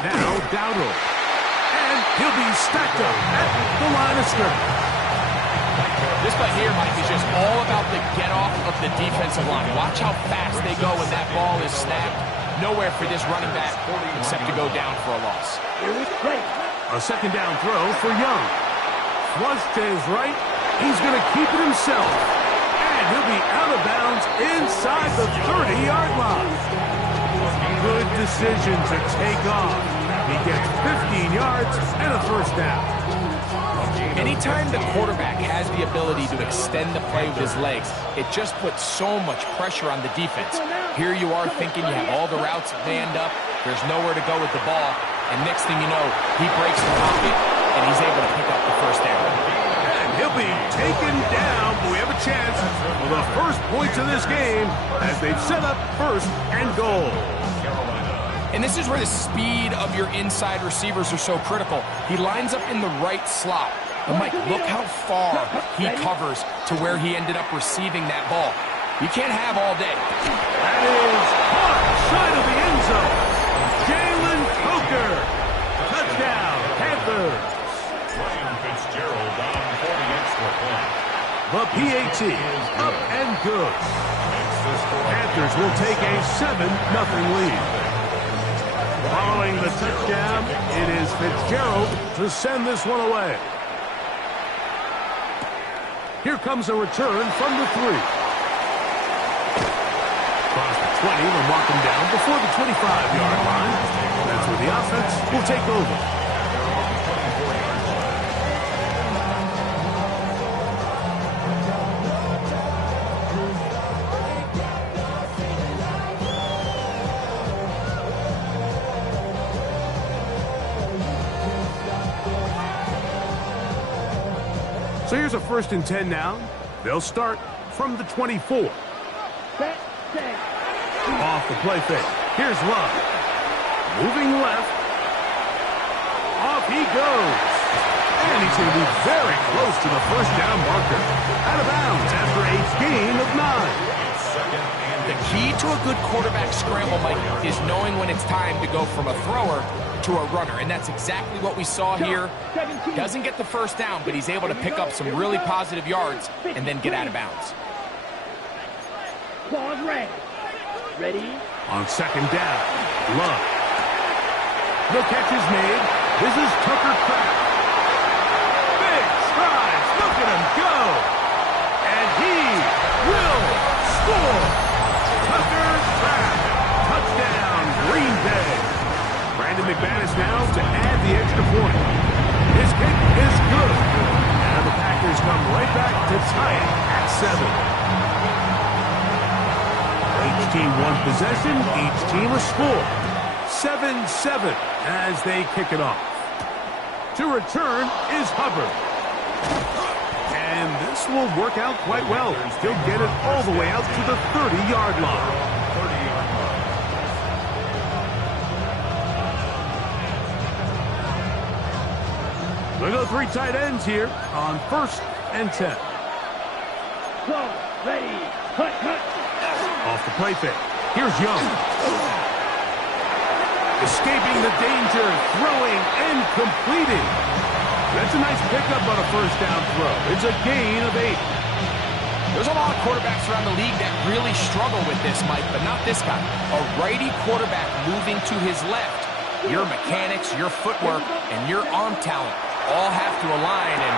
Now Dowdle. And he'll be stacked up at the line of scrimmage. This play here, Mike, is just all about the get-off of the defensive line. Watch how fast they go when that ball is snapped. Nowhere for this running back except to go down for a loss. A second down throw for Young. Flush to his right. He's going to keep it himself. And he'll be out of bounds inside the 30-yard line. Good decision to take off. He gets 15 yards and a first down. Anytime the quarterback has the ability to extend the play with his legs, it just puts so much pressure on the defense. Here you are thinking you have all the routes manned up, there's nowhere to go with the ball, and next thing you know, he breaks the pocket, and he's able to pick up the first down. And he'll be taken down. We have a chance for the first points of this game as they've set up first and goal. And this is where the speed of your inside receivers are so critical. He lines up in the right slot. But Mike, look how far he covers to where he ended up receiving that ball. You can't have all day. That is caught side of the end zone. Jalen Coker. Touchdown, Panthers. Ryan Fitzgerald on for the extra point. The PAT up and good. Panthers will take a 7-0 lead. Following the touchdown, it is Fitzgerald to send this one away. Here comes a return from the 3. Across the 20, they'll mark him down before the 25-yard line. That's where the offense will take over. So here's a 1st and 10 now. They'll start from the 24. Off the play fake. Here's Love. Moving left. Off he goes. And he's going to be very close to the first down marker. Out of bounds after a gain of 9. The key to a good quarterback scramble, Mike, is knowing when it's time to go from a thrower to a runner, and that's exactly what we saw here. Doesn't get the first down, but he's able to pick up some really positive yards and then get out of bounds. Ready? On second down, Love. No catch is made. This is Tucker Kraft. Big strides. Look at him go. And he will score. Tucker Kraft. Touchdown, Green Bay. Brandon McManus now to add the extra point. His kick is good. And the Packers come right back to tie it at 7. Each team one possession, each team a score. 7-7 as they kick it off. To return is Hubbard. And this will work out quite well. He'll get it all the way out to the 30-yard line. We'll go 3 tight ends here on 1st and 10. Ready, cut. Off the play fake. Here's Young. Escaping the danger, throwing and completing. That's a nice pickup on a first down throw. It's a gain of 8. There's a lot of quarterbacks around the league that really struggle with this, Mike, but not this guy. A righty quarterback moving to his left. Your mechanics, your footwork, and your arm talent all have to align, and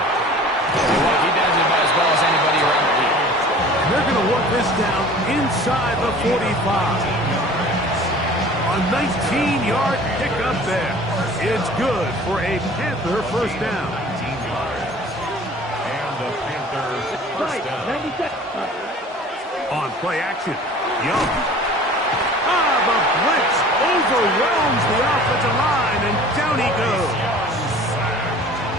he does it about as well as anybody around the league. They're going to work this down inside the 45. A 19-yard pickup there. It's good for a Panther first down. And the Panthers first down. On play action, Young. The blitz overwhelms the offensive line, and down he goes.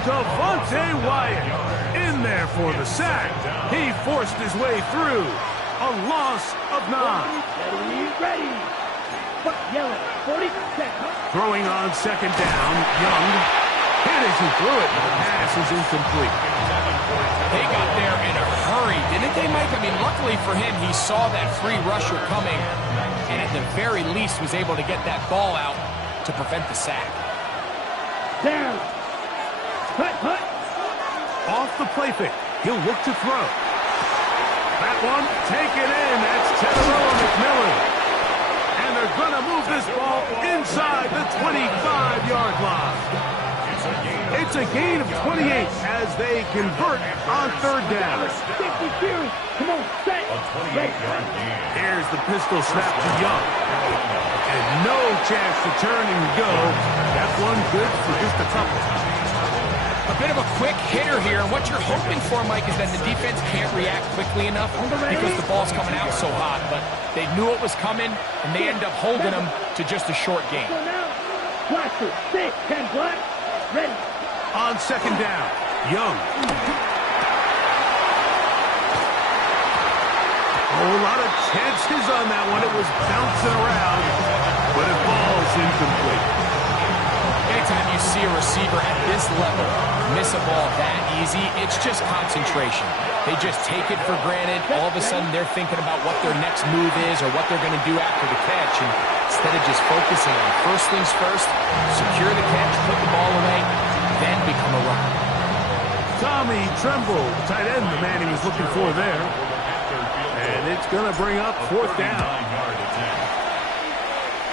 Devontae Wyatt in there for the sack. He forced his way through. A loss of 9. Ready. Yellow, 40. Throwing on second down, Young. Hit as he threw it. The pass is incomplete. They got there in a hurry, didn't they, Mike? I mean, luckily for him, he saw that free rusher coming, and at the very least was able to get that ball out to prevent the sack. Down. Hut, hut. Off the play fake. He'll look to throw. That one taken in. That's Tetairoa McMillan. And they're going to move this ball inside the 25-yard line. It's a gain of 28 as they convert on third down. 50 series. Come on, set. Here's the pistol snap to Young. And no chance to turn and go. That one good for just a couple. A bit of a quick hitter here, and what you're hoping for, Mike, is that the defense can't react quickly enough because the ball's coming out so hot, but they knew it was coming, and they end up holding them to just a short gain. So now, Blaster, 6, 10 black, ready. On second down, Young. Oh, a lot of chances on that one. It was bouncing around, but it falls incomplete. Anytime you see a receiver at this level miss a ball that easy, it's just concentration. They just take it for granted. All of a sudden, they're thinking about what their next move is or what they're going to do after the catch. And instead of just focusing on first things first, secure the catch, put the ball away, then become a runner. Tommy Tremble, tight end, the man he was looking for there. And it's going to bring up fourth down.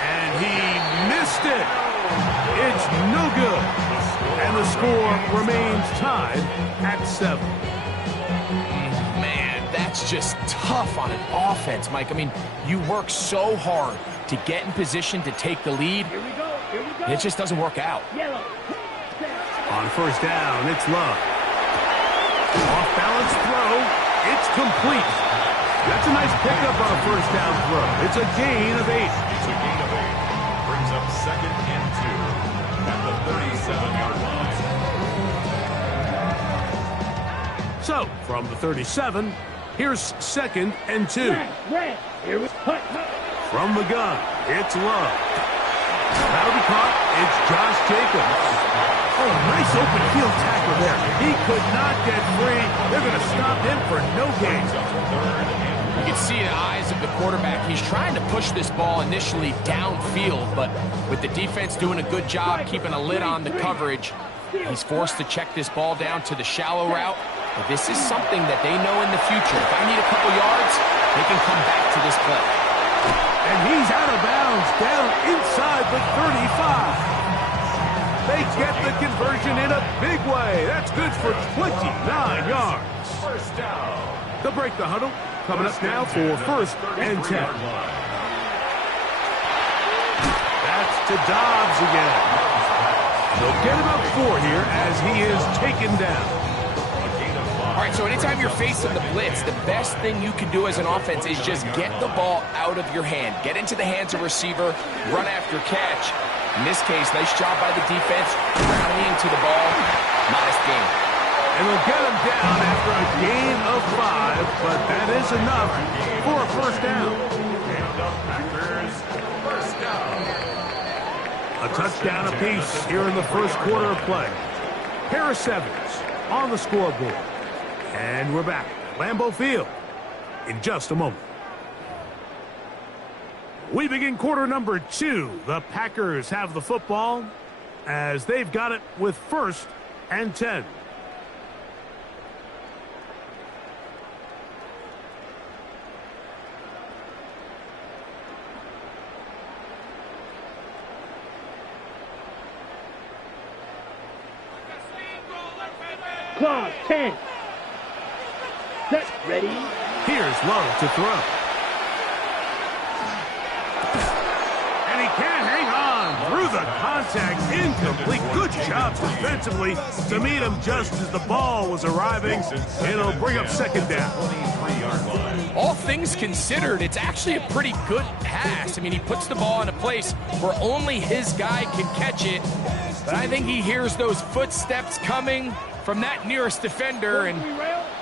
And he missed it. It's no good. And the score remains tied at 7. Man, that's just tough on an offense, Mike. I mean, you work so hard to get in position to take the lead. Here we go, here we go. It just doesn't work out. Yellow. On first down, it's Love. Off-balance throw. It's complete. That's a nice pickup on a first down throw. It's a gain of 8. It's a gain of 8. Brings up 2nd and 2 at the 37-yard line. So, from the 37, here's 2nd and 2. Red. Here we hut, hut. From the gun, it's Love. That'll be caught. It's Josh Jacobs. Oh, nice open field tackle there. He could not get free. They're going to stop him for no gain. You can see the eyes of the quarterback. He's trying to push this ball initially downfield, but with the defense doing a good job keeping a lid on the coverage, he's forced to check this ball down to the shallow route. But this is something that they know in the future. If I need a couple yards, they can come back to this play. And he's out of bounds down inside the 35. They get the conversion in a big way. That's good for 29 yards. First down. They'll break the huddle. Coming up now for 1st and 10. That's to Dobbs again. They'll get about 4 here as he is taken down. All right, so anytime you're facing the blitz, the best thing you can do as an offense is just get the ball out of your hand. Get into the hands of receiver, run after catch. In this case, nice job by the defense, rallying to the ball. Modest gain. And they'll get him down after a gain of 5, but that is enough for a first down. A touchdown apiece here in the first quarter of play. Harris Evans on the scoreboard. And we're back at Lambeau Field in just a moment. We begin quarter number 2. The Packers have the football as they've got it with 1st and 10. Claw, 10. Set, ready. Here's Love to throw. And he can't hang on through the contact. Incomplete. Good job defensively to meet him just as the ball was arriving. It'll bring up 2nd down. All things considered, it's actually a pretty good pass. I mean, he puts the ball in a place where only his guy can catch it. But I think he hears those footsteps coming from that nearest defender, and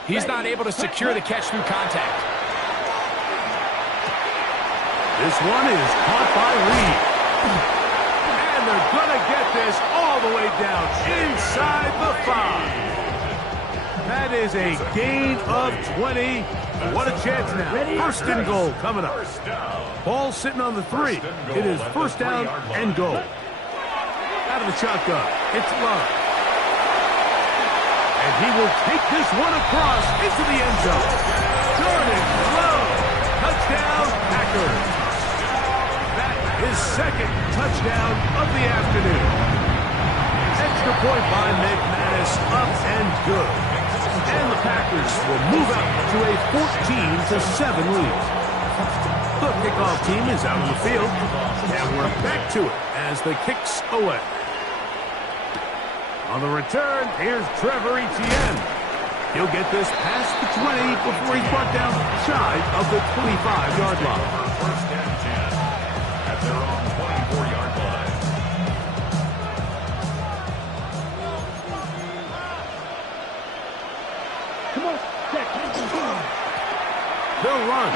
he's not able to secure the catch through contact. This one is caught by Reed. And they're going to get this all the way down inside the 5. That is a gain of 20. What a chance now. 1st and goal coming up. Ball sitting on the 3. It is 1st down and goal. out of the shotgun. It's Love. And he will take this one across into the end zone. Jordan Love. Touchdown, Packers. That is second touchdown of the afternoon. Extra point by McManus, up and good. And the Packers will move up to a 14-7 lead. The kickoff team is out on the field, and we're back to it as the kick's away. On the return, here's Trevor Etienne. He'll get this past the 20 before he's brought down shy of the 25-yard line. First and 10 at their own 24-yard line. Come on, check. They'll run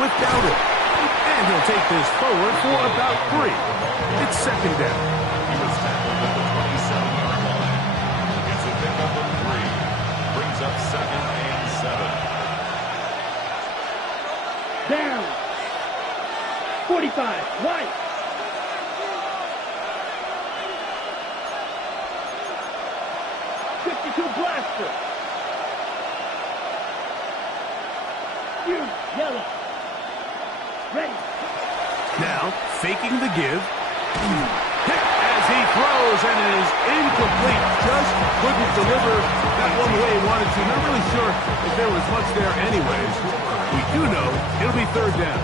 with Dowdle. And he'll take this forward for about 3. It's second down. He was tackled at the 27-yard line. It's a pickup of 3. Brings up second and 7. Down. 45. Right. Blaster. You, yellow. Ready. Now, faking the give. Hit as he throws, and it is incomplete. Just couldn't deliver that one the way he wanted to. Not really sure if there was much there anyways. We do know it'll be third down.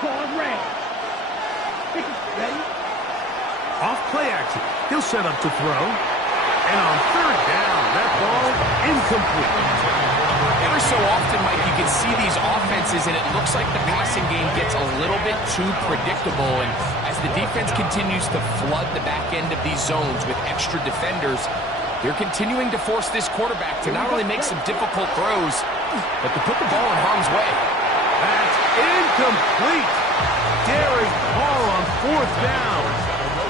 Claude Ray. Ready. Off play action. He'll set up to throw. And on third down, that ball incomplete. Every so often, Mike, you can see these offenses, and it looks like the passing game gets a little bit too predictable. And as the defense continues to flood the back end of these zones with extra defenders, they're continuing to force this quarterback to not only make some difficult throws, but to put the ball in harm's way. That's incomplete. Derek Hall on fourth down.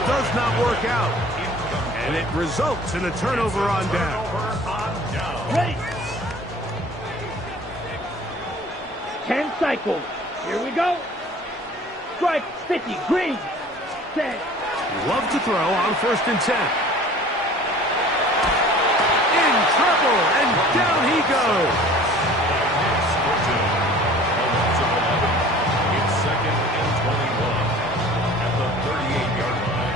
Does not work out. And it results in a turnover on down. Ready. 10 cycles. Here we go. Strike 50. Green. Set. Love to throw on first and 10. In trouble, and down he goes. It's second and 21 at the 38-yard line.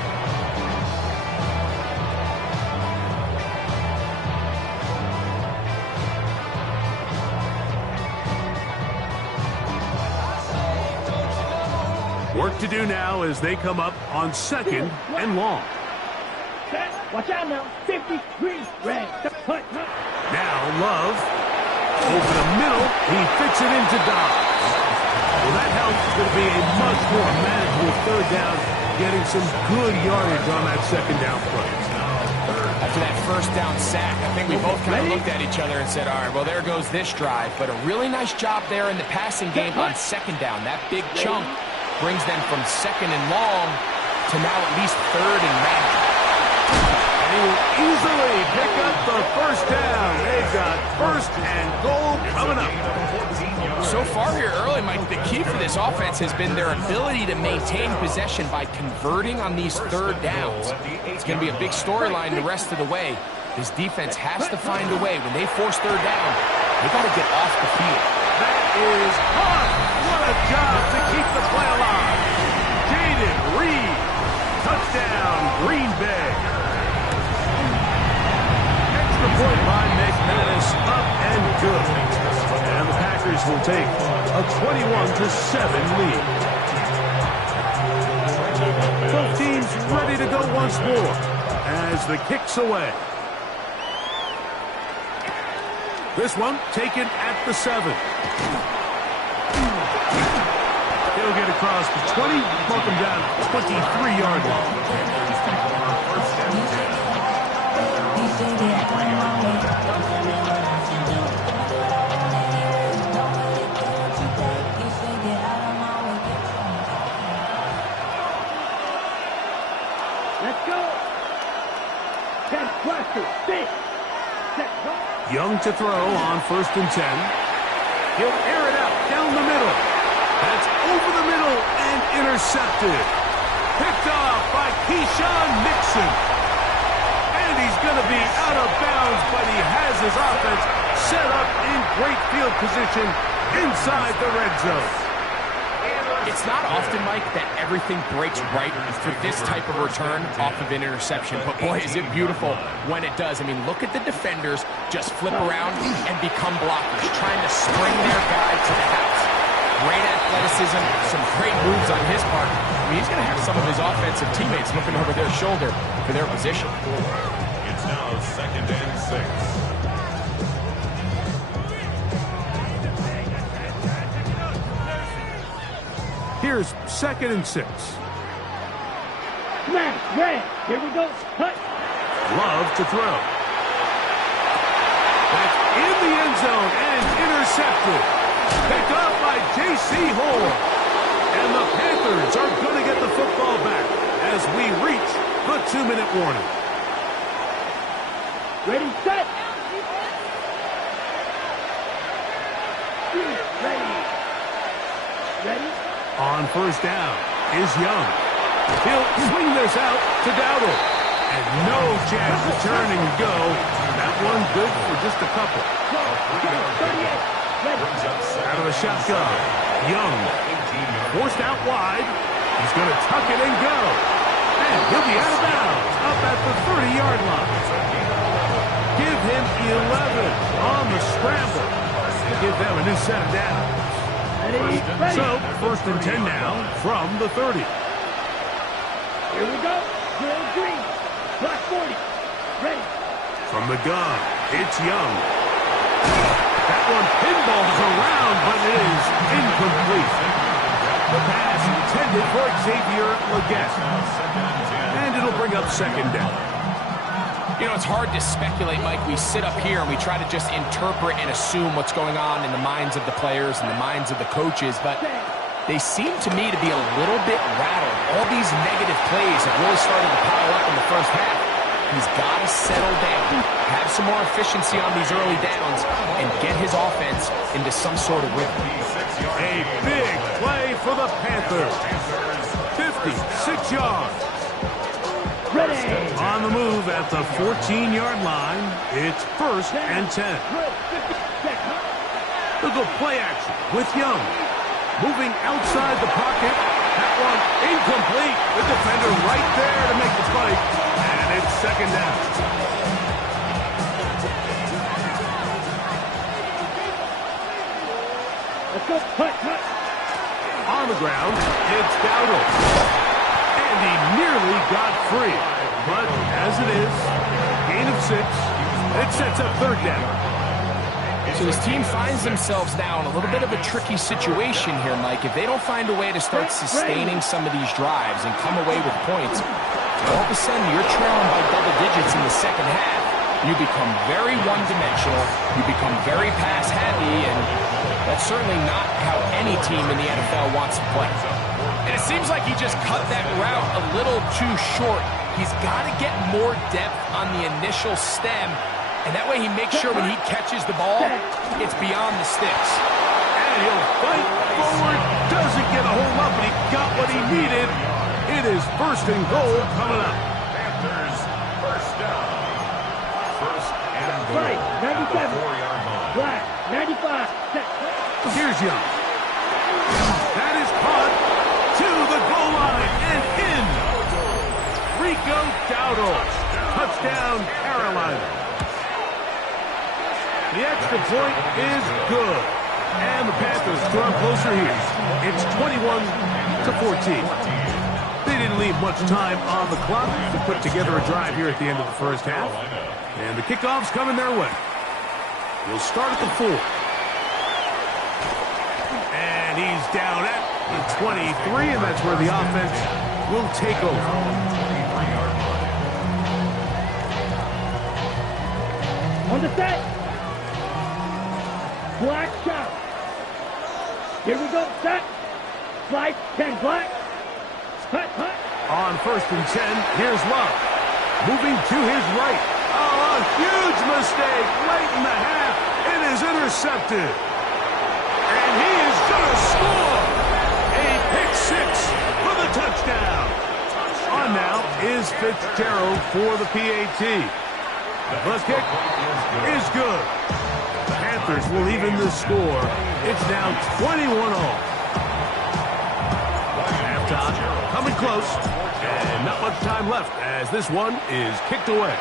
Work to do now as they come up on second and long. Set. Watch out now. 50. Green. Red. Punt. Now Love. Over the middle. He fits it into Dobbs. Well, that helps. It's going to be a much more manageable third down, getting some good yardage on that second down play. After that first down sack, I think we both kind of looked at each other and said, all right, well, there goes this drive. But a really nice job there in the passing game on second down. That big chunk brings them from second and long to now at least third and man. And he will easily pick up the first down. They've got first and goal coming up. So far here early, Mike, the key for this offense has been their ability to maintain possession by converting on these third downs. It's going to be a big storyline the rest of the way. This defense has to find a way. When they force third down, they got to get off the field. That is hot. What a job to keep the play alive. Jaden Reed. Touchdown, Green Bay. Extra point by McManus, up and good. And the Packers will take a 21-7 lead. Both teams ready to go once more as the kick's away. This one taken at the 7. He'll get across the 20, mark him down 23-yard line. Let's go. 10 cluster. 6. Set. Young to throw on first and 10. He'll air it out down the middle. That's over the middle intercepted. Picked off by Keyshawn Nixon. And he's going to be out of bounds, but he has his offense set up in great field position inside the red zone. It's not often, Mike, that everything breaks right for this type of return off of an interception. But, boy, is it beautiful when it does. I mean, look at the defenders just flip around and become blockers, trying to spring their guy to the house. Great athleticism, some great moves on his part. I mean, he's going to have some of his offensive teammates looking over their shoulder for their position. It's now 2nd and 6. Here's 2nd and 6. Smash, red. Here we go. Cut. Love to throw. That's in the end zone and intercepted. Picked up by J.C. Horn. And the Panthers are going to get the football back as we reach the 2-minute warning. Ready, set. Ready. Ready. On first down is Young. He'll swing this out to Dowdle. And no chance to turn and go. That one good for just a couple. Out of the shotgun. Young. Forced out wide. He's going to tuck it and go. And he'll be out of bounds up at the 30-yard line. Give him 11 on the scramble to give them a new set of downs. So, 1st and 10 now from the 30. Here we go. Drill green. Black 40. Ready. From the gun, it's Young. That one pinballs around, but it is incomplete. The pass intended for Xavier Legette. And it'll bring up 2nd down. You know, it's hard to speculate, Mike. We sit up here and we try to just interpret and assume what's going on in the minds of the players and the minds of the coaches, but they seem to me to be a little bit rattled. All these negative plays have really started to pile up in the first half. He's got to settle down, have some more efficiency on these early downs, and get his offense into some sort of rhythm. A big play for the Panthers. 56 yards. Ready. On the move at the 14-yard line, it's 1st and 10. They'll go play action with Young. Moving outside the pocket. That one incomplete. The defender right there to make the play. And it's 2nd down. Let's go. Cut. On the ground, it's Dowdle. And he nearly got free. But as it is, gain of 6. It sets up 3rd down. So this team finds themselves now in a little bit of a tricky situation here, Mike. If they don't find a way to start sustaining some of these drives and come away with points, all of a sudden you're trailing by double digits in the second half. You become very one-dimensional. You become very pass-heavy, and that's certainly not how any team in the NFL wants to play. And it seems like he just cut that route a little too short. He's got to get more depth on the initial stem, and that way he makes sure when he catches the ball, it's beyond the sticks. And he'll fight forward. Doesn't get a hold up, but he got what he needed. It is 1st and goal coming up. Panthers, 1st down. 1st and goal. Right. 97. 4-yard line. Black. 95. Set. Here's Young. That is caught to the goal line and in. Rico Dowdle. Touchdown, Carolina. The extra point is good. And the Panthers draw closer here. It's 21-14. They didn't leave much time on the clock to put together a drive here at the end of the first half. And the kickoff's coming their way. We'll start at the 4. And he's down at the 23, and that's where the offense will take over. On the set. Black shot. Here we go. Set. Slide. 10 black. Cut. On 1st and 10, here's Love. Moving to his right. Oh, a huge mistake late in the half. It is intercepted. And he is going to score. A pick 6 Fitzgerald for the PAT. The kick is good. The Panthers will even the score. It's now 21-all. Halftime coming close, and not much time left as this one is kicked away.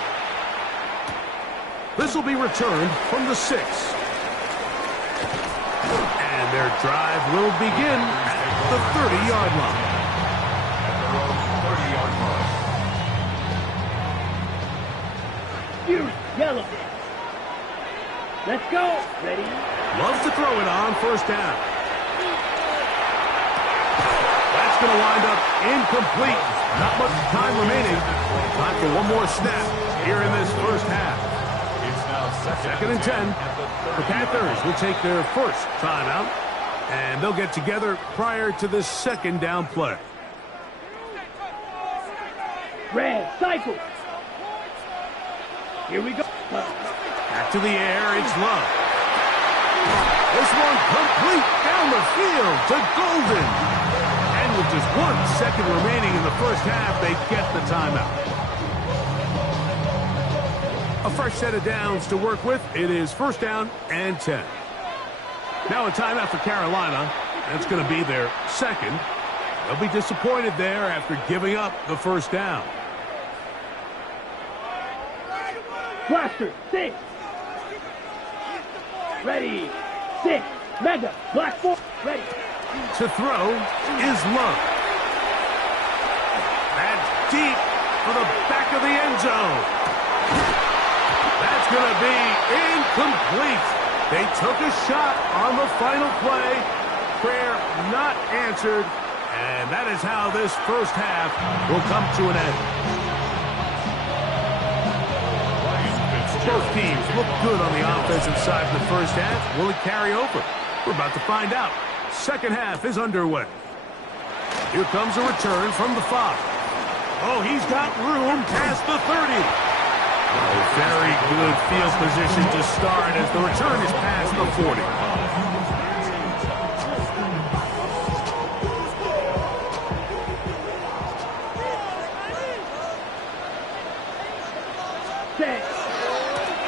This will be returned from the 6. And their drive will begin at the 30-yard line. Yellow. Let's go. Ready? Loves to throw it on first down. That's going to wind up incomplete. Not much time remaining. Time for one more snap here in this first half. It's now Second and 10. The Panthers will take their first timeout, and they'll get together prior to this second down play. Red, cycle. Here we go. Back to the air, it's Love. This one complete down the field to Golden. And with just 1 second remaining in the first half, they get the timeout. A fresh set of downs to work with. It is first down and 10. Now a timeout for Carolina. That's going to be their second. They'll be disappointed there after giving up the first down. Blaster, 6. Ready. 6. Mega. Black 4. Ready. To throw is Love. That's deep for the back of the end zone. That's going to be incomplete. They took a shot on the final play. Prayer not answered. And that is how this first half will come to an end. Both teams look good on the offensive side of the first half. Will it carry over? We're about to find out. Second half is underway. Here comes a return from the 5. Oh, he's got room past the 30. Oh, very good field position to start as the return is past the 40.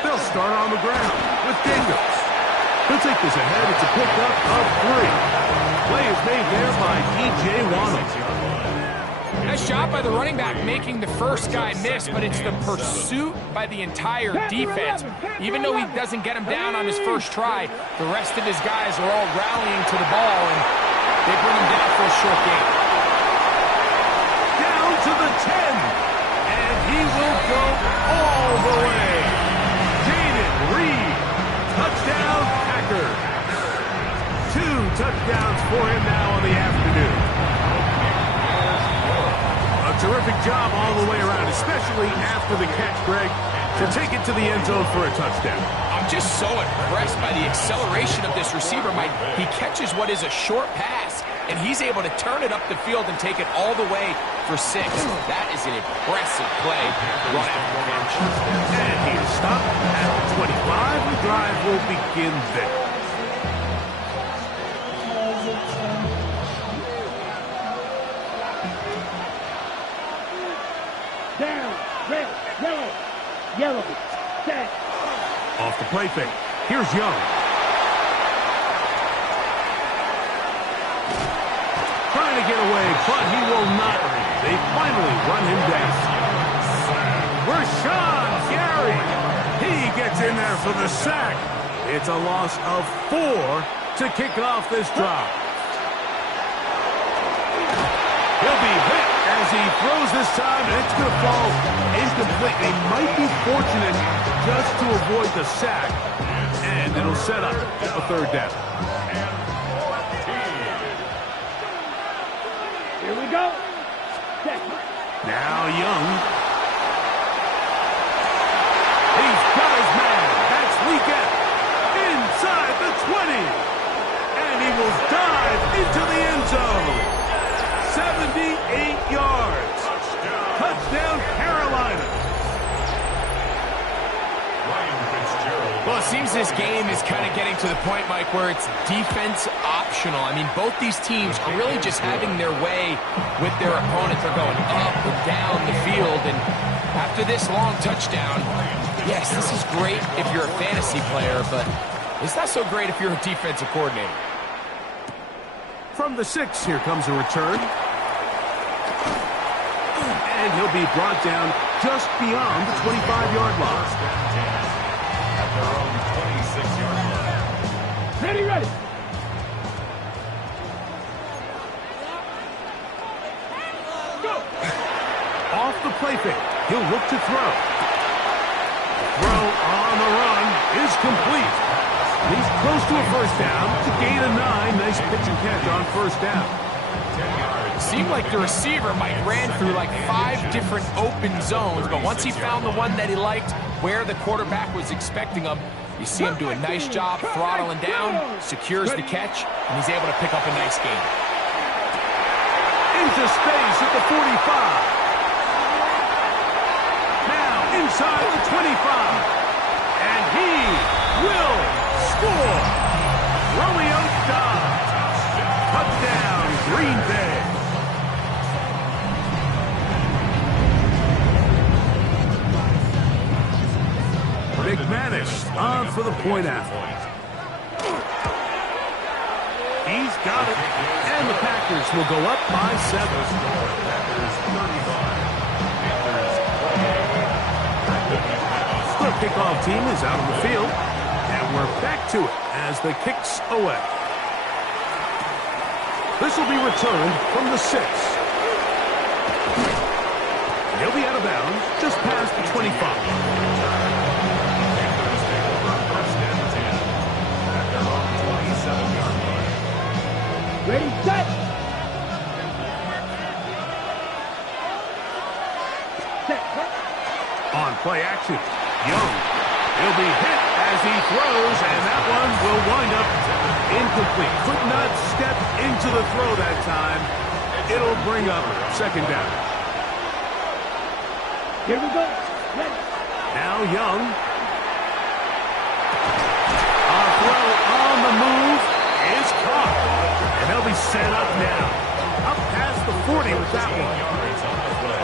They'll start on the ground with Dingos. He'll take this ahead. It's a pickup of 3. Play is made there by E.J. Waddle. Nice job by the running back making the first guy miss, but it's the pursuit by the entire defense. Even though he doesn't get him down on his first try, the rest of his guys are all rallying to the ball, and they bring him down for a short gain. Down to the 10, and he will go all the way. Jaden Reed, touchdown Packers. 2 touchdowns for him now on the afternoon. A terrific job all the way around, especially after the catch, Greg, to take it to the end zone for a touchdown. I'm just so impressed by the acceleration of this receiver, Mike. He catches what is a short pass, and he's able to turn it up the field and take it all the way for 6. That is an impressive play. Run after catch. And he is stopped at the 25. The drive will begin there. Down. Red. Yellow. Yellow. Set. Off the play fake. Here's Young. Trying to get away, but he will not. They finally run him down. Rashawn Gary. He gets in there for the sack. It's a loss of 4 to kick off this drive. He'll be hit as he throws this time, and it's going to fall incomplete. They might be fortunate just to avoid the sack, and it'll set up a third down. Here we go. Set. Now Young. He's got his man. That's Leakett. Inside the 20. And he will dive into the end zone. 78 yards. Touchdown, Carolina. Well, it seems this game is kind of getting to the point, Mike, where it's defense option emotional. I mean, both these teams are really just having their way with their opponents. They're going up and down the field, and after this long touchdown, yes, this is great if you're a fantasy player, but it's not so great if you're a defensive coordinator. From the 6, here comes a return. And he'll be brought down just beyond the 25-yard line. At their own 26-yard line. Ready, ready. Go. Off the play fake, he'll look to throw. Throw on the run is complete. He's close to a first down to gain a 9. Nice pitch and catch on first down. Seemed like the receiver might ran through like 5 different open zones, but once he found the one that he liked, where the quarterback was expecting him, you see him do a nice job throttling down, secures the catch, and he's able to pick up a nice gain. Into space at the 45. Now inside the 25. And he will score. Romeo Doubs. Touchdown, Green Bay. McManus on for the point after. He's got it. And the Packers will go up by 7. Packers 35. The kickoff team is out on the field. And we're back to it as the kicks away. This will be returned from the 6. He'll be out of bounds just past the 25. Ready, set. Set. On play action, Young. He'll be hit as he throws, and that one will wind up incomplete. Could not step into the throw that time. It'll bring up second down. Here we go. Ready. Now Young. A throw on the move is caught. And they'll be set up now. Up past the 40 with that one.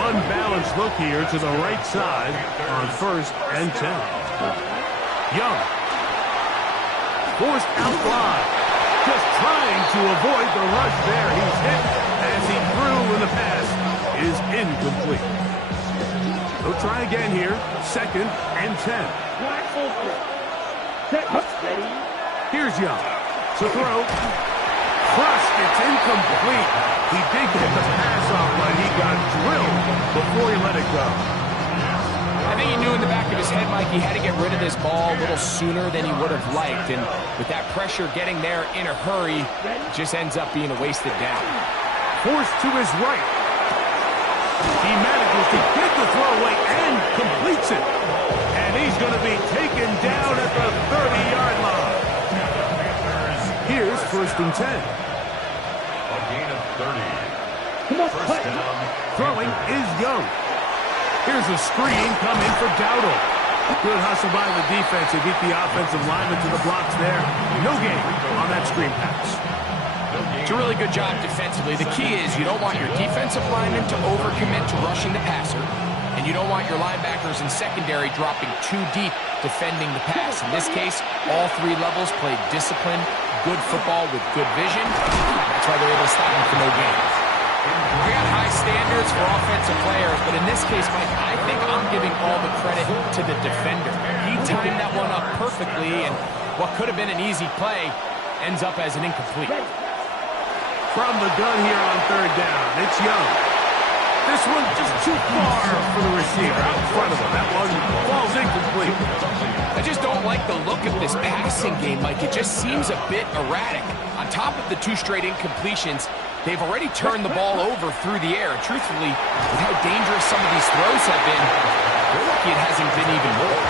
Unbalanced look here to the right side on 1st and 10. Young. Forced out wide. Just trying to avoid the rush there. He's hit as he threw, and the pass is incomplete. They'll try again here. 2nd and 10. Wide open. Set. Ready. Here's Young to throw. Crushed. It's incomplete. He did get the pass off, but he got drilled before he let it go. I think he knew in the back of his head, Mike, he had to get rid of this ball a little sooner than he would have liked. And with that pressure getting there in a hurry, it just ends up being a wasted down. Forced to his right. He manages to get the throw away and completes it. And he's going to be taken down at the 30-yard line. Here's 1st and 10. A gain of 30. Come on, First down. Throwing is Young. Here's a screen coming for Dowdle. Good hustle by the defense. They beat the offensive lineman to the blocks there. No gain on that screen pass. It's a really good job defensively. The key is you don't want your defensive linemen to overcommit to rushing the passer, and you don't want your linebackers in secondary dropping too deep defending the pass. In this case, all 3 levels played disciplined, good football with good vision. That's why they're able to stop him for no gain. We got high standards for offensive players, but in this case, Mike, I think I'm giving all the credit to the defender. He timed that one up perfectly, and what could have been an easy play ends up as an incomplete. From the gun here on 3rd down, it's Young. This one just too far for the receiver out in front of him. That one falls incomplete. I just don't like the look of this passing game, Mike. It just seems a bit erratic. On top of the 2 straight incompletions, they've already turned the ball over through the air. And truthfully, with how dangerous some of these throws have been, they're lucky it hasn't been even more.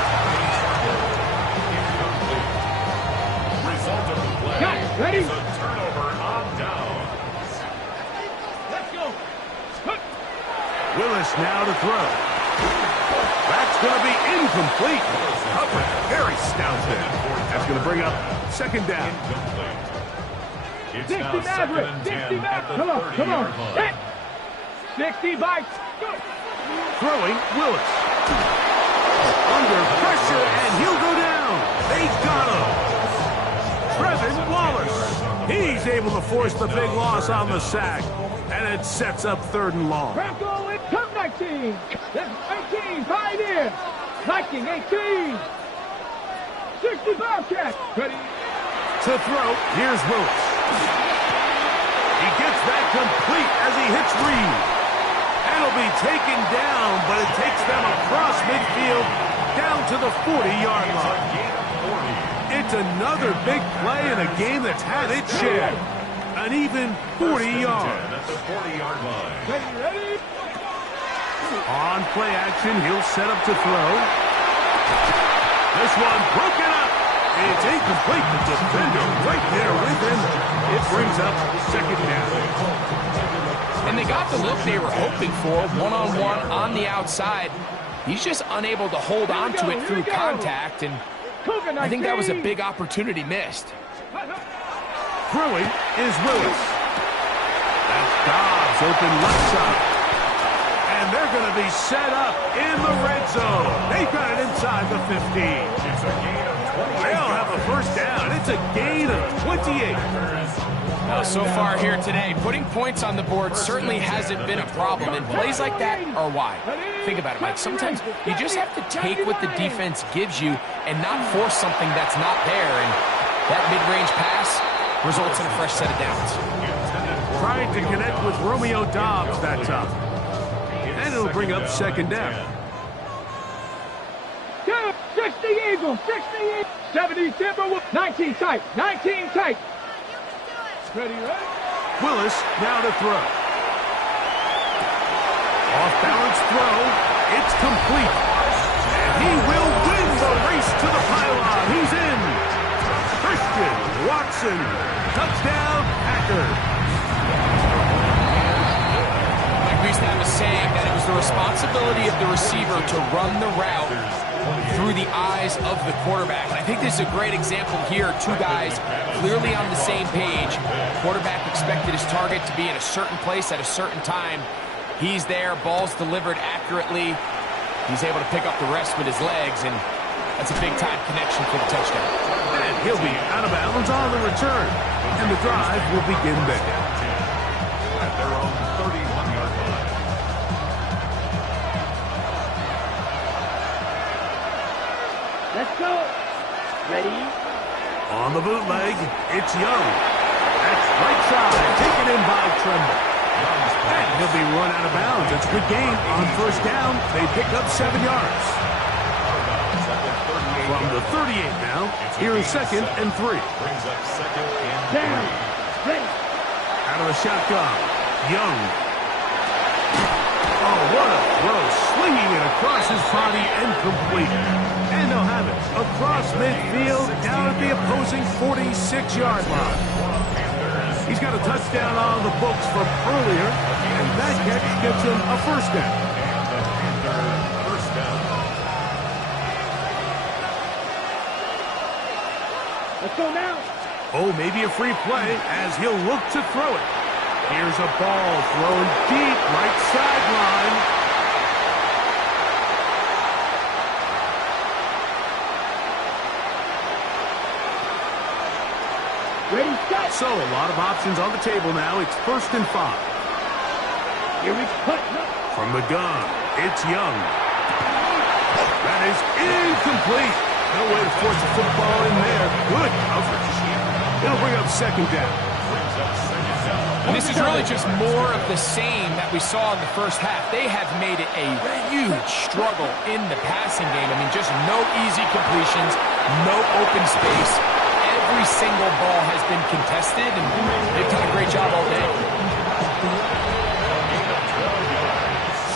Result of the play. Got it. Ready. It's a turnover on downs. Let's go. Willis now to throw. That's going to be incomplete. Covered very stout there. That's going to bring up 2nd down. Incomplete. It's 60 now second Maverick. and 60 10 at the Maverick. Come on. 30-yard line. Hit. 60 bites. Go. Throwing, Willis. Under pressure, and he'll go down. They got him. Trevin Wallace. He's able to force the big loss on the sack. And it sets up 3rd and long. Bronco in. Come 19. That's 19. 5 in. Viking 18. 60 Bobcat. Ready. To throw, here's Willis. He gets that complete as he hits Reed. And he'll be taken down, but it takes them across midfield down to the 40-yard line. It's another big play in a game that's had its share. An even 40 yards. At the 40-yard line. Ready. On play action, he'll set up to throw. This one broken up. It's incomplete. The defender right there with him. It brings up 2nd down. And they got the look they were hoping for, one-on-one on the outside. He's just unable to hold on to it through contact, and I think that was a big opportunity missed. Throwing is Willis. That's Dobbs open left side. And they're going to be set up in the red zone. They've got it inside the 15. It's a gain of 28. They'll have a 1st down. It's a gain of 28. So far here today, putting points on the board certainly hasn't been a problem, and plays like that are why. Think about it, Mike. Sometimes you just have to take what the defense gives you and not force something that's not there, and that mid-range pass results in a fresh set of downs. Trying to connect with Romeo Dobbs that time. And it'll bring up 2nd down. 60 Eagles, 60 Eagles, 70 Timberwolves, 19 tight, 19 tight. Ready. Willis now to throw. Off balance throw. It's complete. And he will win the race to the pylon. He's in. Christian Watson. Touchdown, Packers. Mike, we used to have a saying that it was the responsibility of the receiver to run the route through the eyes of the quarterback. And I think this is a great example here. 2 guys clearly on the same page. Quarterback expected his target to be in a certain place at a certain time. He's there, ball's delivered accurately. He's able to pick up the rest with his legs, and that's a big-time connection for the touchdown. And he'll be out of bounds on the return. And the drive will begin there. At their own 31-yard line. Let's go. Ready. On the bootleg, it's Young. That's right side, taken in by Tremble. And he'll be run out of bounds. It's a good gain on 1st down. They pick up 7 yards. From the 38 now, here is 2nd and 3. Brings up 2nd and 3. Down. Ready. Out of the shotgun, Young. Oh, what a throw. Slinging it across his body and complete. And they'll have it across midfield down at the opposing 46-yard line. He's got a touchdown on the books from earlier, and that catch gets him a 1st down. First down. Let's go now. Oh, maybe a free play as he'll look to throw it. Here's a ball thrown deep right sideline. Ready, set. So a lot of options on the table now. It's 1st and 5. Here we cut. From the gun, it's Young. That is incomplete. No way to force a football in there. Good coverage. It'll bring up 2nd down. Brings up 2nd down. And this is really just more of the same that we saw in the 1st half. They have made it a huge struggle in the passing game. I mean, just no easy completions, no open space. Every single ball has been contested, and they've done a great job all day.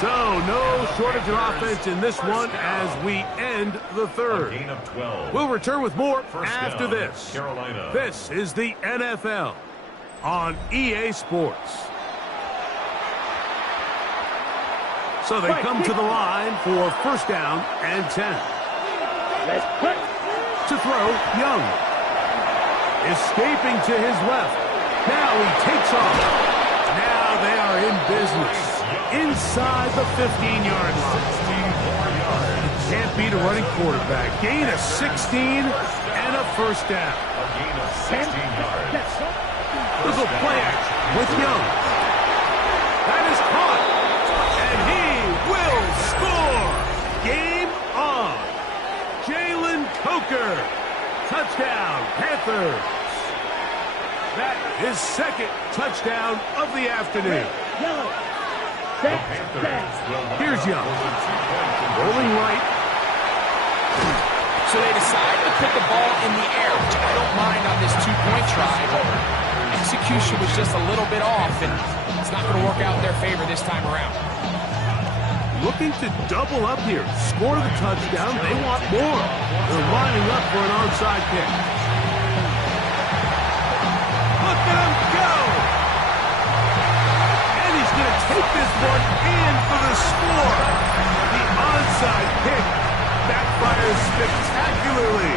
So no shortage of offense in this one as we end the 3rd. Gain of 12. We'll return with more First after down, this. Carolina. This is the NFL on EA Sports. So they come to the line for 1st down and 10. Let's cut. To throw, Young. Escaping to his left. Now he takes off. Now they are in business. Inside the 15-yard line. Can't beat a running quarterback. Gain of 16 and a first down. A gain of 16 yards. Little play action with Young. That is caught. And he will score. Game on. Jalen Coker. Touchdown, Panthers. That is second touchdown of the afternoon. Here's Young. Rolling right. So they decide to put the ball in the air, which I don't mind on this two-point try, but execution was just a little bit off, and it's not going to work out in their favor this time around. Looking to double up here. Score the touchdown. They want more. They're lining up for an onside kick. Look at him go! And he's going to take this one in for the score. The onside kick backfires spectacularly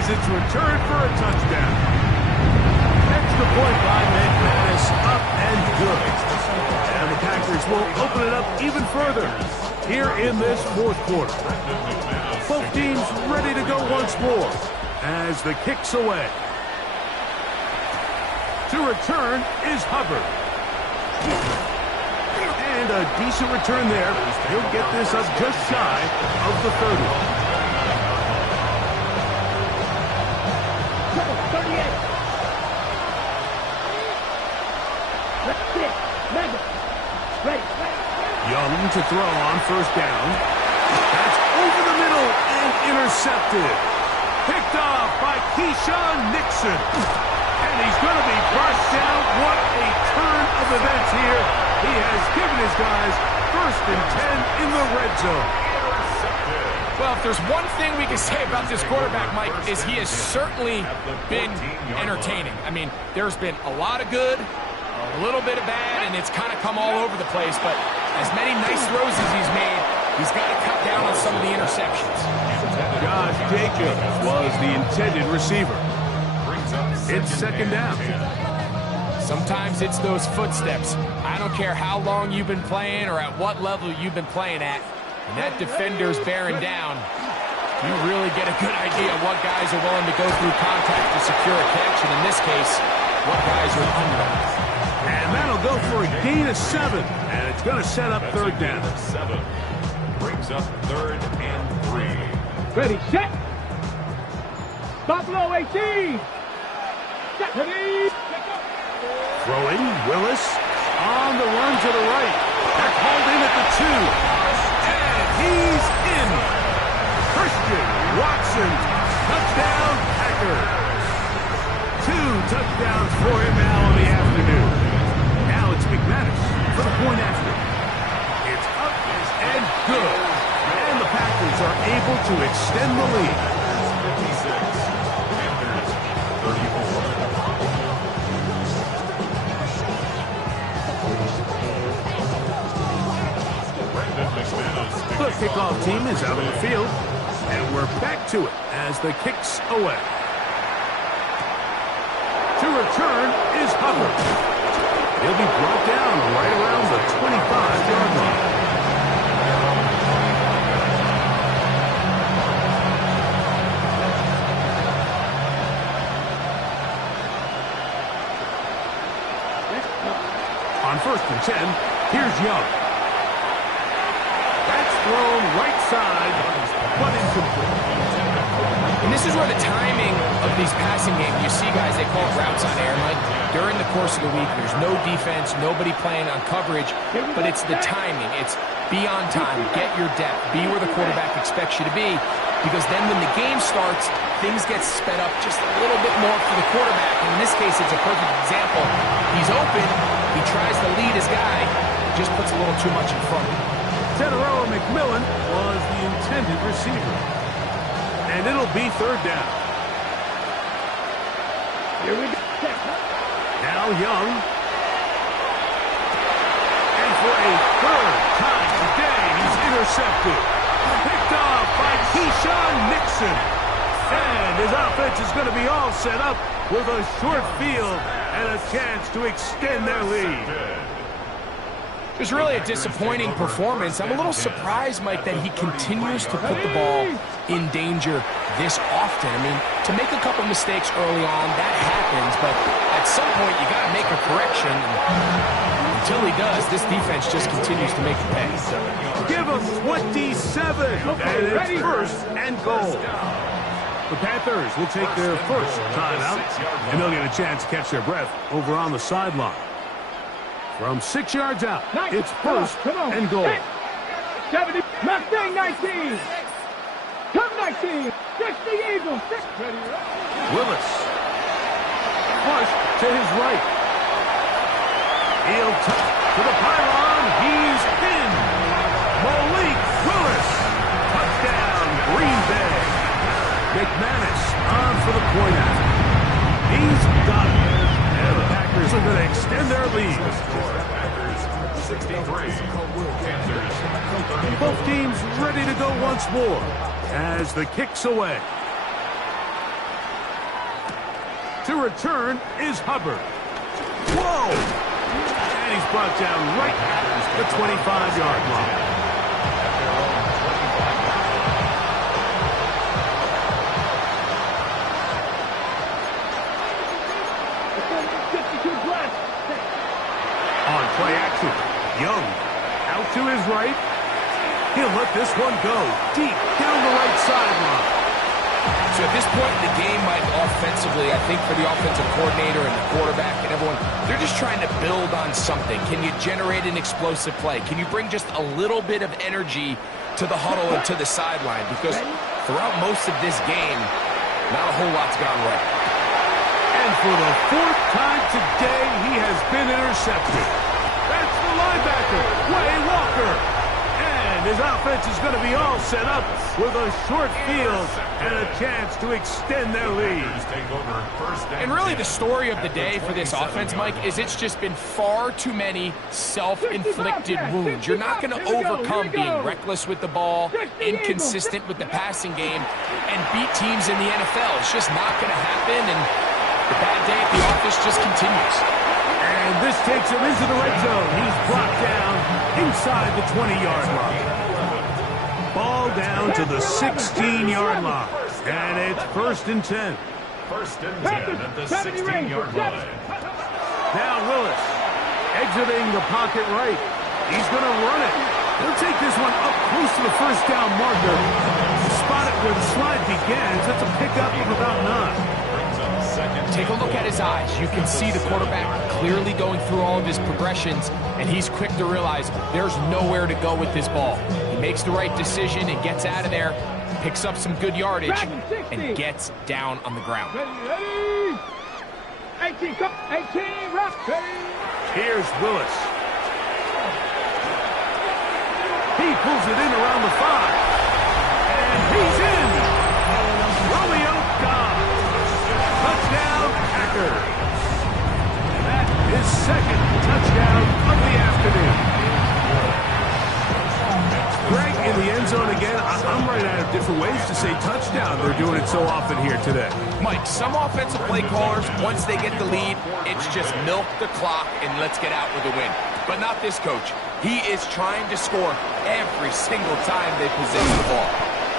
as it's returned for a touchdown. Extra point by McManus, up and good. And the Packers will open it up even further here in this fourth quarter. Both teams ready to go once more as the kick's away. To return is Hubbard. And a decent return there. He'll get this up just shy of the 30. 38. Ready. Young to throw on first down. That's over the middle and intercepted. Picked off by Keyshawn Nixon. And he's going to be brushed down. What a turn of events here. He has given his guys first and 10 in the red zone. Well, if there's one thing we can say about this quarterback, Mike, is he has certainly been entertaining. I mean, there's been a lot of good, a little bit of bad, and it's kind of come all over the place. But as many nice throws as he's made, he's got to cut down on some of the interceptions. Josh Jacobs was the intended receiver. It's second down. Sometimes it's those footsteps. I don't care how long you've been playing or at what level you've been playing at. When that defender's bearing down, you really get a good idea of what guys are willing to go through contact to secure a catch, and in this case, what guys are under. And that'll go for a gain of 7, and it's going to set up third down. 7 brings up 3rd and 3. Ready, set. Buffalo 18. Set. Ready. Throwing, Willis on the run to the right. They're called in at the 2. And he's in. Christian Watson. Touchdown, Packers. 2 touchdowns for him now in the afternoon. Now it's McManus for the point after. It's up and good. And the Packers are able to extend the lead. 56. Panthers 34. The kickoff team is out on the field, and we're back to it as the kick's away. To return is Hubbard. He'll be brought down right around the 25-yard line. On 1st and 10, here's Young. That's thrown right side, but incomplete. And this is where the timing of these passing games, you see guys, they call it routes on air. Like during the course of the week, there's no defense, nobody playing on coverage, but it's the timing. It's be on time, get your depth, be where the quarterback expects you to be, because then when the game starts, things get sped up just a little bit more for the quarterback. And in this case, it's a perfect example. He's open, he tries to lead his guy, just puts a little too much in front of him. Teteroa McMillan was the intended receiver. And it'll be third down. Here we go. Now Young. And for a third time today, he's intercepted. Picked off by Keyshawn Nixon. And his offense is going to be all set up with a short field and a chance to extend their lead. Just really a disappointing performance. I'm a little surprised, Mike, that he continues to put the ball in danger this often. I mean, to make a couple mistakes early on, that happens, but at some point you got to make a correction. And until he does, this defense just continues to make it pay. Give him 27, and it's first and goal. The Panthers will take their first timeout, and they'll get a chance to catch their breath over on the sideline. From 6 yards out, it's first and goal. 70, Mustang 19. Come 19. 60 Eagles. Willis. Flush to his right. He'll touch to the pylon. He's in. Malik Willis. Touchdown, Green Bay. McManus on for the point out. He's got it. And the Packers are going to extend their lead. 63. Both teams ready to go once more as the kick's away. To return is Hubbard. Whoa! And he's brought down right at the 25-yard line. On play action, Young out to his right. He'll let this one go deep down the right sideline. So at this point in the game, Mike, offensively, I think for the offensive coordinator and the quarterback and everyone, they're just trying to build on something. Can you generate an explosive play? Can you bring just a little bit of energy to the huddle and to the sideline? Because throughout most of this game, not a whole lot's gone right. And for the fourth time today, he has been intercepted. That's the linebacker, Quay Walker. And his offense is going to be all set up with a short field and a chance to extend their lead. And really the story of the day for this offense, Mike, is it's just been far too many self-inflicted wounds. You're not going to overcome being reckless with the ball, inconsistent with the passing game, and beat teams in the NFL. It's just not going to happen, and the bad day at the office just continues. And this takes him into the red zone. He's brought down inside the 20-yard line. Ball down to the 16-yard line. And it's first and 10. First and 10 at the 16-yard line. Now Willis exiting the pocket right. He's going to run it. He'll take this one up close to the first down marker. Spot it where the slide begins. That's a pickup of about 9. Take a look at his eyes. You can see the quarterback clearly going through all of his progressions, and he's quick to realize there's nowhere to go with this ball. He makes the right decision and gets out of there, picks up some good yardage, and gets down on the ground. Ready. 18, rock. Here's Willis. He pulls it in around the 5. And he's in. Romeo Doubs. Touchdown, Packers. That is second touchdown of the afternoon. Greg in the end zone again. I'm running out of different ways to say touchdown. They're doing it so often here today. Mike, some offensive play callers, once they get the lead, it's just milk the clock and let's get out with a win. But not this coach. He is trying to score every single time they possess the ball.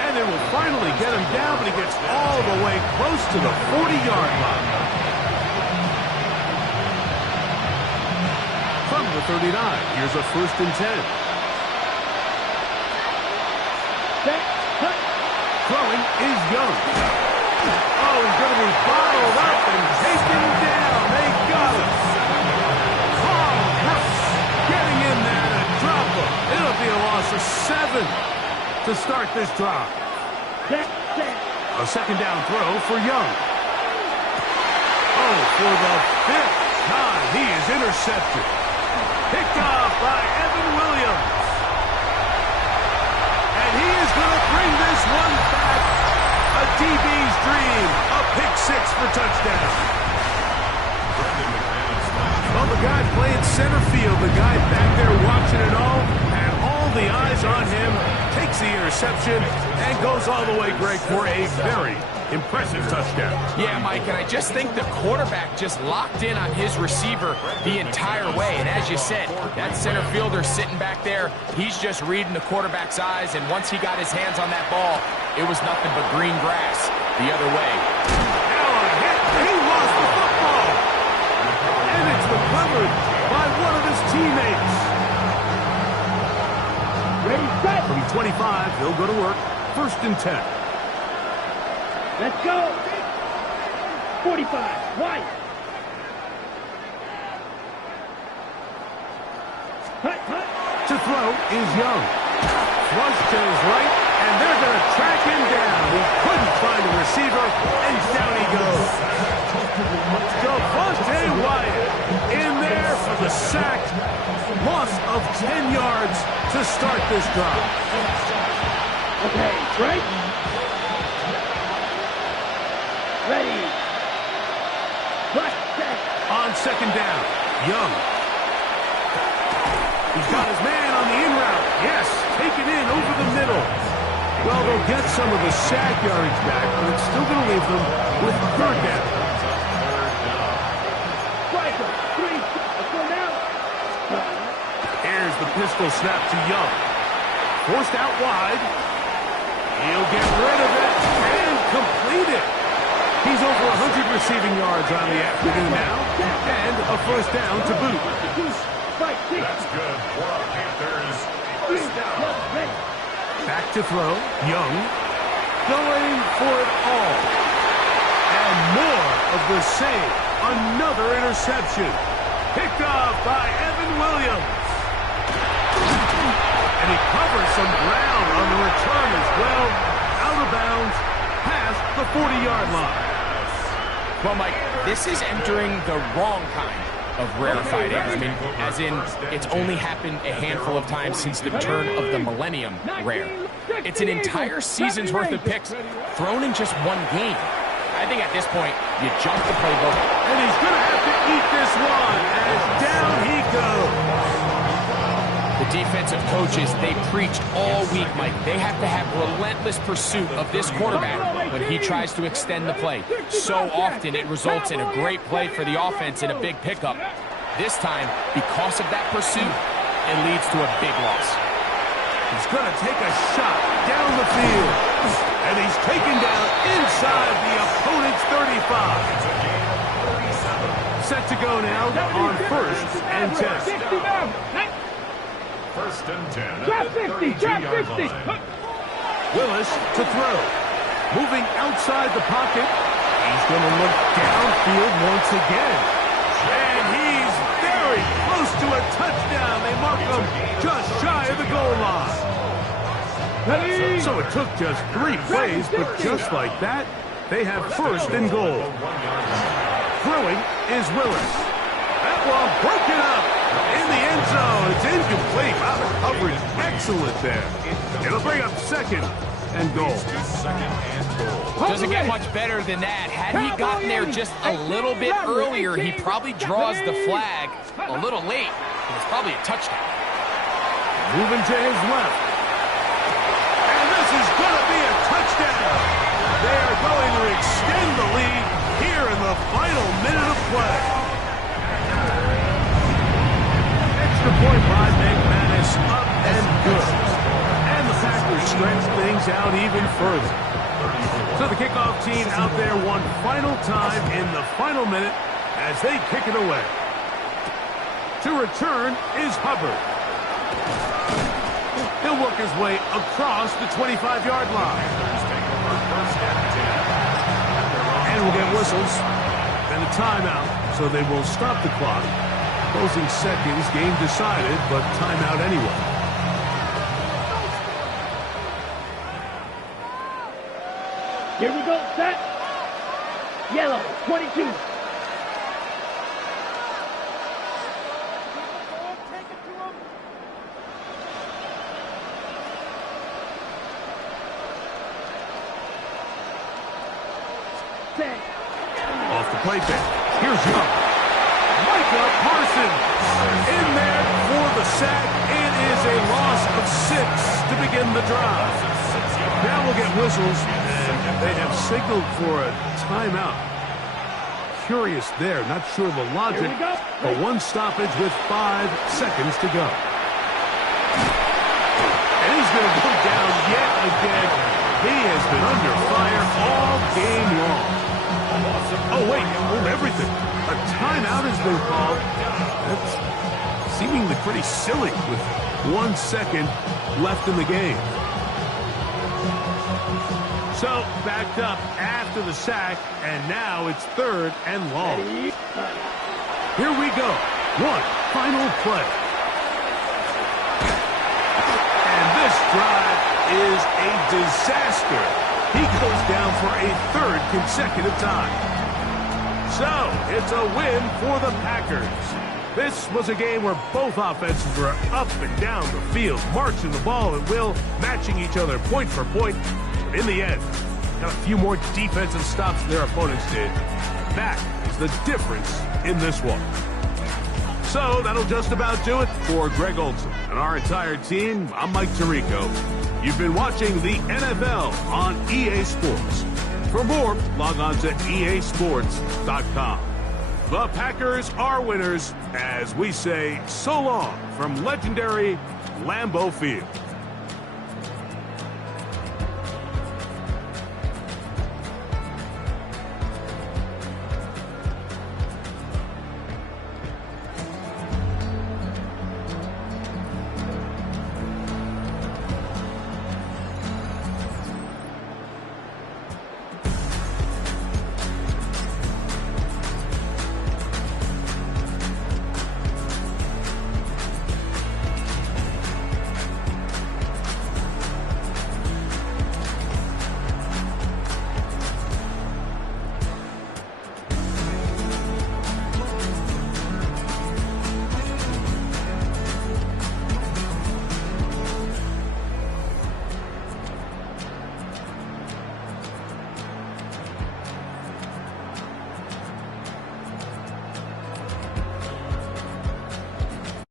And they will finally get him down, but he gets all the way close to the 40-yard line. From the 39, here's a first and 10. Throwing is Young. Oh, he's going to be bottled up and taken down. They got him. Paul Brooks getting in there to drop him. It'll be a loss of 7 to start this drive. A second down throw for Young. Oh, for the 5th time, he is intercepted. Picked off by Evan Williams. And he is going to bring this one back. A DB's dream. A pick 6 for touchdown. Well, the guy playing center field, the guy back there watching it all, and all the eyes on him, takes the interception and goes all the way, Greg, for a very Impressive touchdown. Yeah, Mike, and I just think the quarterback just locked in on his receiver the entire way. And as you said, that center fielder sitting back there, he's just reading the quarterback's eyes. And once he got his hands on that ball, it was nothing but green grass the other way. Now a hit. He lost the football. And it's recovered by one of his teammates. Ready, set. From 25, he'll go to work. 1st and 10. Let's go. 45. White. Hut, hut. To throw is Young. Flush to his right, and they're going to track him down. He couldn't find a receiver, and down he goes. Devontae Wyatt in there for the sack. Loss of 10 yards to start this drive. Okay, right. Ready. Right, set. On 2nd down, Young. He's got his man on the in route. Yes, taken in over the middle. Well, they'll get some of the sack yardage back, but it's still going to leave them with 3rd down. Striker. 3. Let's go now. Here's the pistol snap to Young. Forced out wide. He'll get rid of it and complete it. He's over 100 receiving yards on the afternoon now, and a 1st down to boot. That's good for our Panthers. 1st down. Back to throw. Young going for it all. And more of the same. Another interception. Picked off by Evan Williams. And he covers some ground on the return as well. Out of bounds, past the 40-yard line. Well, Mike, this is entering the wrong kind of rarefied air. I mean, as in, it's only happened a handful of times since the turn of the millennium rare. It's an entire season's worth of picks thrown in just one game. I think at this point, you jump the playbook. And he's going to have to eat this one as down he goes. The defensive coaches, they preached all week, Mike. They have to have relentless pursuit of this quarterback when he tries to extend the play. So often it results in a great play for the offense and a big pickup. This time, because of that pursuit, it leads to a big loss. He's going to take a shot down the field. And he's taken down inside the opponent's 35. Set to go now on 1st and 10. 1st and 10. Drop 50. Drop 50. Willis to throw. Moving outside the pocket. He's going to look downfield once again. And he's very close to a touchdown. They mark him just shy of the goal line. So it took just 3 plays, but just like that, they have 1st and goal. Throwing is Willis. That one broken up in the end zone. It's incomplete. Wow, the coverage excellent there. It'll bring up 2nd and goal. Doesn't get much better than that. Had he gotten there just a little bit earlier, he probably draws the flag a little late. And it's probably a touchdown. Moving to his left. And this is going to be a touchdown. They are going to extend the lead here in the final minute of play. Extra point by McManus, up and good. And the Packers stretch things out even further. So the kickoff team out there one final time in the final minute as they kick it away. To return is Hubbard. He'll work his way across the 25-yard line. And we'll get whistles and a timeout, so they will stop the clock. Closing seconds, game decided, but timeout anyway. Here we go, set. Yellow, 22. Off the play back. Here's Young. Micah Parsons in there for the sack. It is a loss of 6 to begin the drive. Now we'll get whistles and They have signaled for a timeout. Curious there, not sure of the logic, but one stoppage with 5 seconds to go. And he's going to go down yet again. He has been under fire all game long. Oh, wait, hold everything. A timeout has been called. That's seemingly pretty silly with 1 second left in the game. So, backed up after the sack, and now it's 3rd and long. Here we go. One final play. And this drive is a disaster. He goes down for a 3rd consecutive time. So, it's a win for the Packers. This was a game where both offenses were up and down the field, marching the ball at will, matching each other point for point. But in the end, got a few more defensive stops than their opponents did. That is the difference in this one. So that'll just about do it for Greg Olsen and our entire team. I'm Mike Tirico. You've been watching the NFL on EA Sports. For more, log on to easports.com. The Packers are winners as we say so long from legendary Lambeau Field.